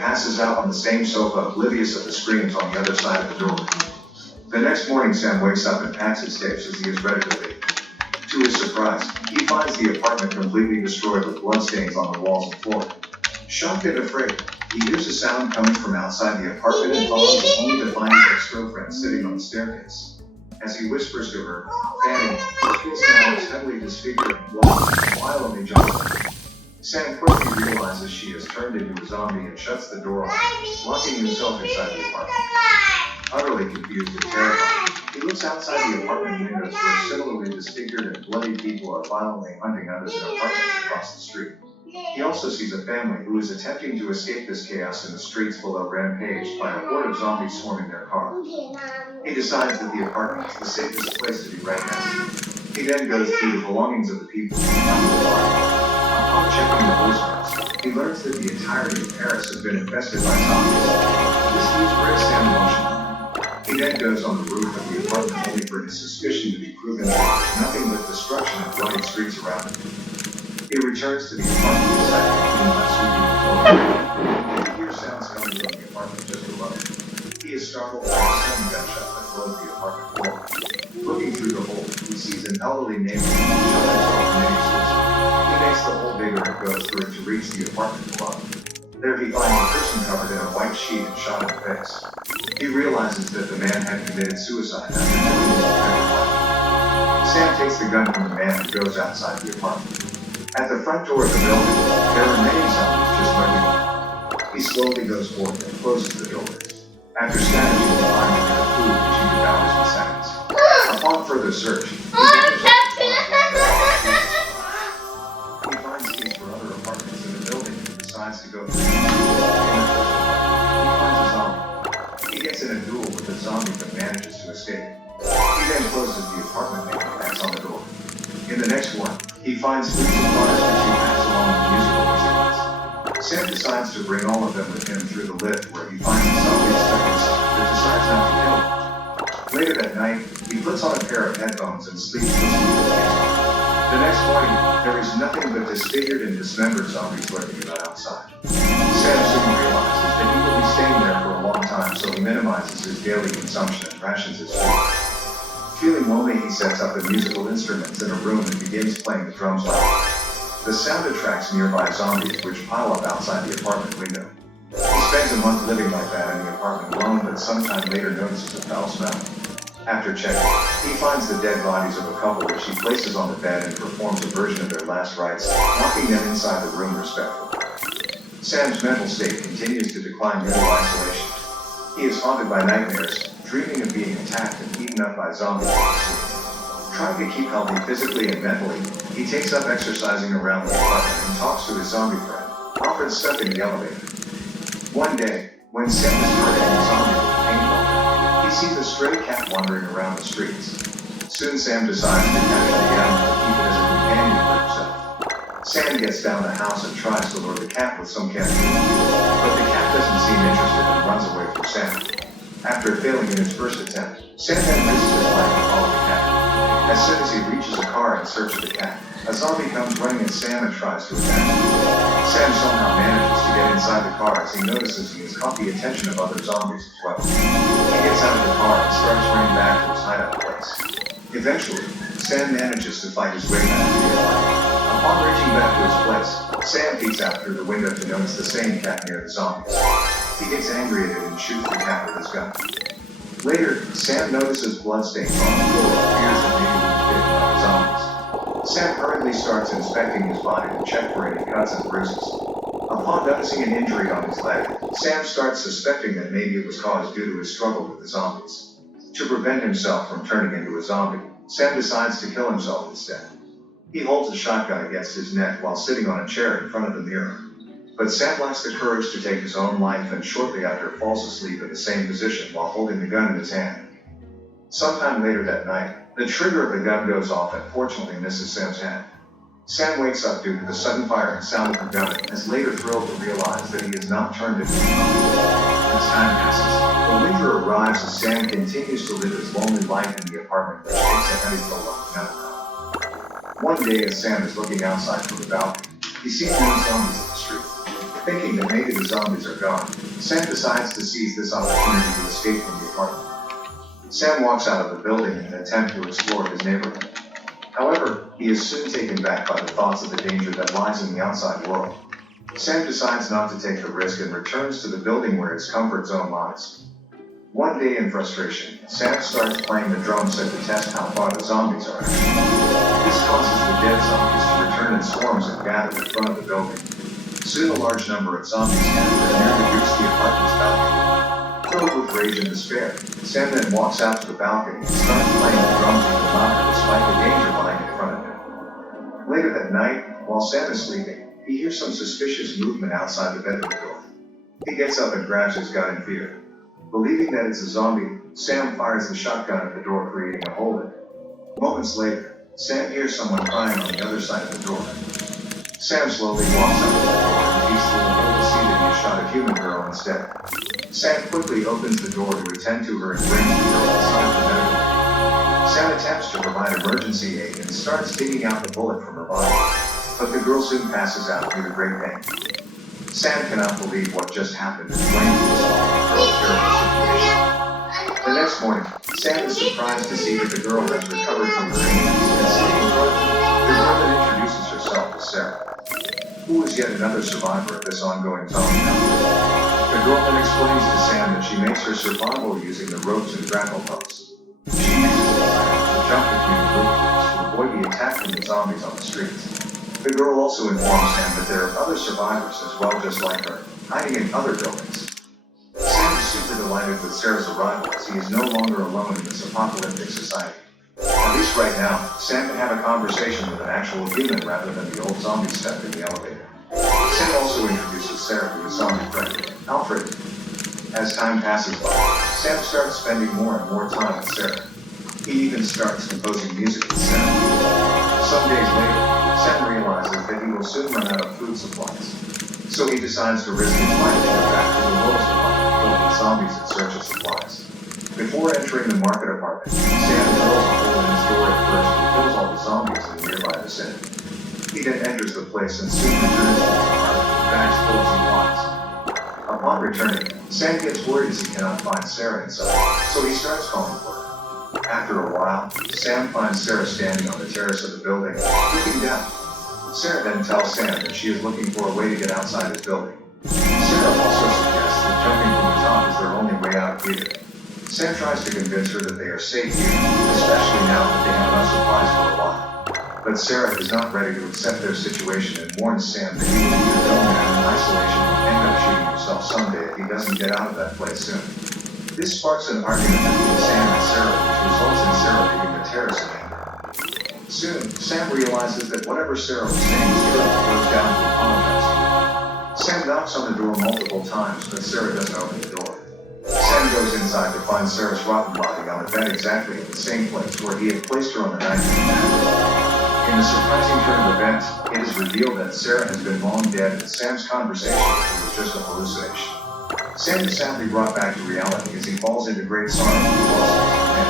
passes out on the same sofa, oblivious of the screams on the other side of the door. The next morning, Sam wakes up and packs his tapes as he is ready to leave. To his surprise, he finds the apartment completely destroyed with bloodstains on the walls and floor. Shocked and afraid, he hears a sound coming from outside the apartment and follows it only to find his ex-girlfriend sitting on the staircase. As he whispers to her, "Fanny, this now is heavily disfigured and violently jumping." Sam quickly realizes she has turned into a zombie and shuts the door on her, locking himself inside the apartment. Utterly confused and terrified, he looks outside the apartment windows where similarly disfigured and bloody people are violently hunting others in apartments across the street. He also sees a family who is attempting to escape this chaos in the streets below, rampaged by a horde of zombies swarming their car. He decides that the apartment is the safest place to be right now. He then goes through the belongings of the people who come to the apartment. Upon checking the voicemails, he learns that the entirety of Paris has been infested by zombies. This leaves Brett Sam emotional. He then goes on the roof of the apartment only for his suspicion to be proven that there is nothing but destruction and bloody streets around him. He returns to the apartment beside the clean by sweeping the floor. He hears sounds coming from the apartment just below. He is startled by a sudden gunshot that blows the apartment floor. Looking through the hole, he sees an elderly neighbor shot himself committing suicide. He makes the hole bigger and goes through it to reach the apartment below. There he finds a person covered in a white sheet and shot in the face. He realizes that the man had committed suicide after killing his entire wife. Sam takes the gun from the man and goes outside the apartment. At the front door of the building, there are many zombies just lurking there. He slowly goes forward and closes the door. After scavenging, he finds a bit of food which he devours in seconds. Upon further search, he finds keys for other apartments in the building and decides to go through them. He finds a zombie. He gets in a duel with the zombie but manages to escape. He then closes the apartment and backs on the door. In the next one, he finds food supplies which he packs along with musical instruments. Sam decides to bring all of them with him through the lift where he finds a zombie stuck inside but decides not to kill him. Later that night, he puts on a pair of headphones and sleeps listening to the music. The next morning, there is nothing but disfigured and dismembered zombies lurking about outside. Sam soon realizes that he will be staying there for a long time, so he minimizes his daily consumption and rations his food. Feeling lonely, he sets up the musical instruments in a room and begins playing the drums loudly. The sound attracts nearby zombies which pile up outside the apartment window. He spends a month living like that in the apartment alone, but sometime later notices a foul smell. After checking, he finds the dead bodies of a couple which he places on the bed and performs a version of their last rites, locking them inside the room respectfully. Sam's mental state continues to decline due to isolation. He is haunted by nightmares, dreaming of being attacked and eaten up by zombies. Trying to keep healthy physically and mentally, he takes up exercising around the apartment and talks to his zombie friend, often stuck in the elevator. One day, when Sam is targeting a zombie with a paintball, he sees a stray cat wandering around the streets. Soon Sam decides to capture the animal and keep it as a companion for himself. Sam gets down the house and tries to lure the cat with some cat food, but the cat doesn't seem interested and runs away from Sam. After failing in his first attempt, Sam then risks his life to follow the cat. As soon as he reaches a car in search of the cat, a zombie comes running at Sam and tries to attack him. Sam somehow manages to get inside the car as he notices he has caught the attention of other zombies as well. He gets out of the car and starts running back to his hideout place. Eventually, Sam manages to fight his way back to the apartment. Upon reaching back to his place, Sam peeks out through the window to notice the same cat near the zombies. He gets angry at it and shoots the cat with his gun. Later, Sam notices bloodstains on the floor and fears that maybe he was bitten by the zombies. Sam hurriedly starts inspecting his body to check for any cuts and bruises. Upon noticing an injury on his leg, Sam starts suspecting that maybe it was caused due to his struggle with the zombies. To prevent himself from turning into a zombie, Sam decides to kill himself instead. He holds a shotgun against his neck while sitting on a chair in front of the mirror. But Sam lacks the courage to take his own life and shortly after falls asleep in the same position while holding the gun in his hand. Sometime later that night, the trigger of the gun goes off and fortunately misses Sam's hand. Sam wakes up due to the sudden fire and sound of the gun and is later thrilled to realize that he has not turned into a zombie. As time passes, the winter arrives as Sam continues to live his lonely life in the apartment, which takes a heavy toll on his mental health. One day as Sam is looking outside from the balcony, he sees many zombies in the street. Thinking that maybe the zombies are gone, Sam decides to seize this opportunity to escape from the apartment. Sam walks out of the building in an attempt to explore his neighborhood. However, he is soon taken back by the thoughts of the danger that lies in the outside world. Sam decides not to take the risk and returns to the building where his comfort zone lies. One day in frustration, Sam starts playing the drum set to test how far the zombies are. This causes the dead zombies to return in swarms and gather in front of the building. Soon a large number of zombies gather and nearly reach the apartment's balcony. Filled with rage and despair, Sam then walks out to the balcony and starts playing the drums even louder despite the danger lying in front of him. Later that night, while Sam is sleeping, he hears some suspicious movement outside the bedroom door. He gets up and grabs his gun in fear. Believing that it's a zombie, Sam fires the shotgun at the door, creating a hole in it. Moments later, Sam hears someone crying on the other side of the door. Sam slowly walks up to the door and peacefully able to see that he has shot a human girl instead. Sam quickly opens the door to attend to her and brings the girl inside the bedroom. Sam attempts to provide emergency aid and starts digging out the bullet from her body, but the girl soon passes out due to great pain. Sam cannot believe what just happened and blames himself for the girl's terrible situation. The next morning, Sam is surprised to see that the girl has recovered from her injuries and sleeping further. The girl then introduces herself as Sarah, who is yet another survivor of this ongoing zombie outbreak. The girl then explains to Sam that she makes her survival using the ropes and grapple hooks. She uses the items to jump between groups to avoid the attack from the zombies on the streets. The girl also informs Sam that there are other survivors as well just like her, hiding in other buildings. Sam is super delighted with Sarah's arrival as he is no longer alone in this apocalyptic society. At least right now, Sam can have a conversation with an actual human rather than the old zombie stuck in the elevator. Sam also introduces Sarah to his zombie friend, Alfred. As time passes by, Sam starts spending more and more time with Sarah. He even starts composing music with Sarah. Some days later, Sam realizes that he will soon run out of food supplies. So he decides to risk his life to go back to the lowest apartment filled with zombies in search of supplies. Before entering the market apartment, Sam drills a hole in his door at first and kills all the zombies in the nearby vicinity. He then enters the place and soon returns to his apartment with bags full of supplies. Upon returning, Sam gets worried as he cannot find Sarah inside, so he starts calling for her. After a while, Sam finds Sarah standing on the terrace of the building, looking down. Sarah then tells Sam that she is looking for a way to get outside his building. Sarah also suggests that jumping from the top is their only way out of here. Sam tries to convince her that they are safe here, especially now that they have enough supplies for a while. But Sarah is not ready to accept their situation and warns Sam that he will either go in isolation or end up shooting himself someday if he doesn't get out of that place soon. This sparks an argument between Sam and Sarah, which results in Sarah leaving the terrace in anger. Soon, Sam realizes that whatever Sarah was saying is true and goes down to apologize. Sam knocks on the door multiple times, but Sarah doesn't open the door. Sam goes inside to find Sarah's rotten body on the bed exactly at the same place where he had placed her on the night of the attack. In a surprising turn of events, it is revealed that Sarah has been long dead and Sam's conversation with her was just a hallucination. Sam is sadly brought back to reality as he falls into great sorrow and falls into his bed.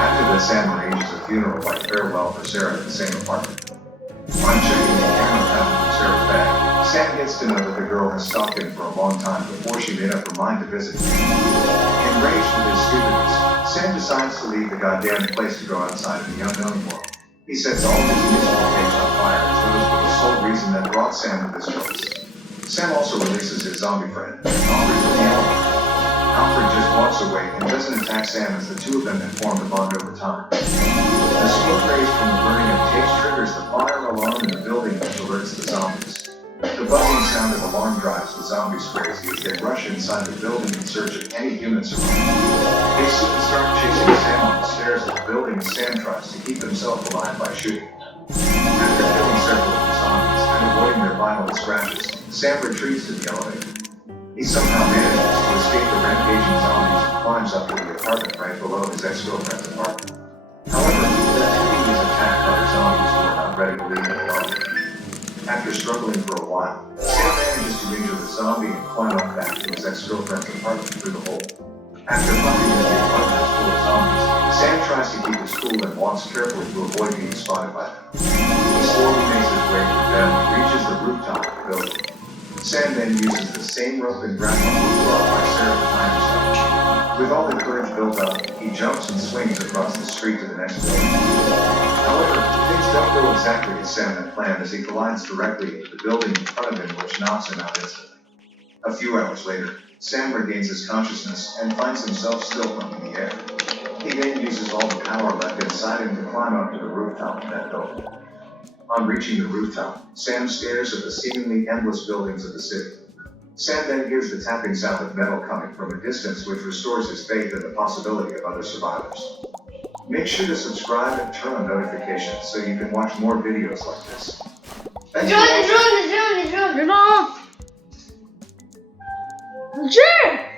After this, Sam arranges a funeral like farewell for Sarah in the same apartment. On checking the camera found from Sarah's bag, Sam gets to know that the girl has stalked him for a long time before she made up her mind to visit him. Enraged with his stupidness, Sam decides to leave the goddamn place to go outside in the unknown world. He sets all his musical tapes on fire as those were the sole reason that brought Sam to this choice. Sam also releases his zombie friend, Alfred, from the elevator. Alfred just walks away and doesn't attack Sam as the two of them have formed a bond over time. The smoke rays from the burning of tapes triggers the fire alarm in the building which alerts the zombies. The buzzing sound of alarm drives the zombies crazy as they rush inside the building in search of any human survivor. They soon start chasing Sam on the stairs of the building as Sam tries to keep himself alive by shooting them. After killing several of the zombies and avoiding their violent scratches, Sam retreats to the elevator. He somehow manages to escape the rampaging zombies and climbs up to the apartment right below his ex-girlfriend's apartment. However, he is attacked by the zombies who are not ready to leave him alone. After struggling for a while, Sam manages to injure the zombie and climb up back to his ex-girlfriend's apartment through the hole. After finding that the apartment is full of zombies, Sam tries to keep his cool and walks carefully to avoid being spotted by them. He slowly makes his way through them and reaches the rooftop of the building. Sam then uses the same rope and grapple brought by Sarah to find herself. With all the courage built up, he jumps and swings across the street to the next building. However, things don't go exactly as Sam had planned as he collides directly into the building in front of him, which knocks him out instantly. A few hours later, Sam regains his consciousness and finds himself still up in the air. He then uses all the power left inside him to climb up to the rooftop of that building. On reaching the rooftop, Sam stares at the seemingly endless buildings of the city. Sam then hears the tapping sound of metal coming from a distance, which restores his faith in the possibility of other survivors. Make sure to subscribe and turn on notifications so you can watch more videos like this. Thanks for watching. Drone.